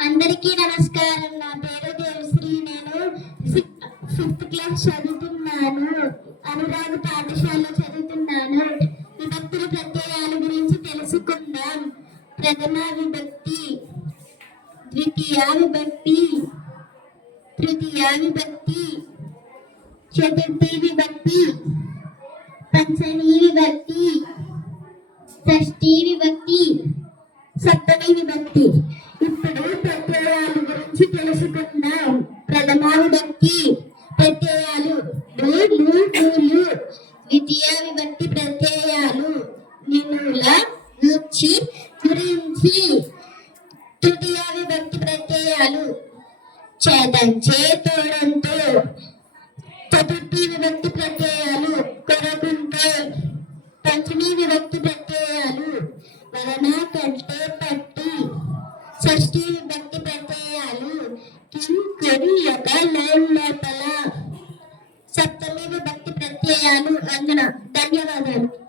అందరికీ నమస్కారం. నా పేరు దేవశ్రీ. నేను ఫిఫ్త్ క్లాస్ చదువుతున్నాను. అనురాగ్ పాఠశాలలో చదువుతున్నాను. విభక్తుల ప్రత్యయాల గురించి తెలుసుకుందాం. ప్రథమ విభక్తి, ద్వితీయ విభక్తి, తృతీయ విభక్తి, చతుర్థి విభక్తి, పంచమీ విభక్తి, షష్ఠీ విభక్తి, సప్తమి విభక్తి. ఇప్పుడు ప్రత్యయాల గురించి తెలుసుకుందాం. ప్రథమ విభక్తి ప్రత్యయాలు లు, లు. ద్వితీయ విభక్తి ప్రత్యయాలు నినుల, నుంచి, గురించి. తృతీయ విభక్తి ప్రత్యయాలు చేతంచే, తోడంతో. చతుర్థి విభక్తి ప్రత్యయాలు కొరకుంటే. పంచమీ విభక్తి ప్రత్యయాలు వలన, కంటే, పట్టి. షష్ఠీ విభక్తి ప్రత్యయాలు కిం, కొరి, యొక్క, లోపల. సప్తమి విభక్తి ప్రత్యయాలు అంగన. ధన్యవాదాలు.